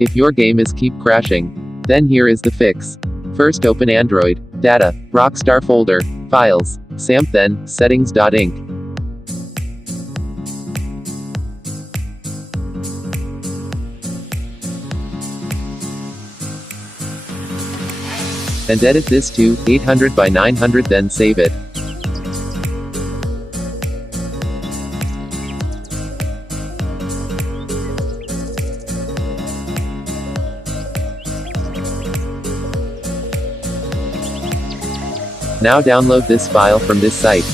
If your game is keep crashing, then here is the fix. First open Android, Data, Rockstar folder, Files, Samp, then Settings.inc. And edit this to 800 by 900, then save it. Now download this file from this site.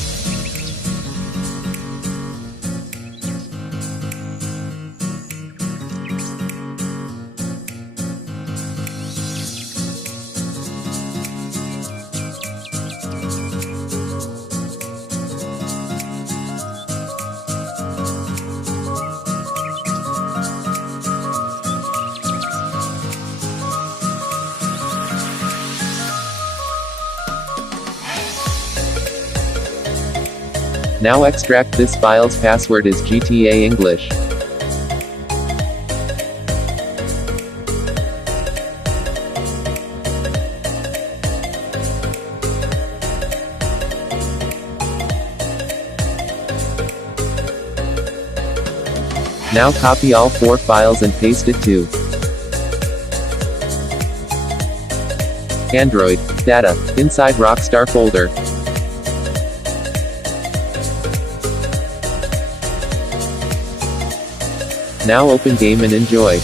Now extract this file's password is GTA English. Now copy all 4 files and paste it to Android, Data, inside Rockstar folder. Now open game and enjoy.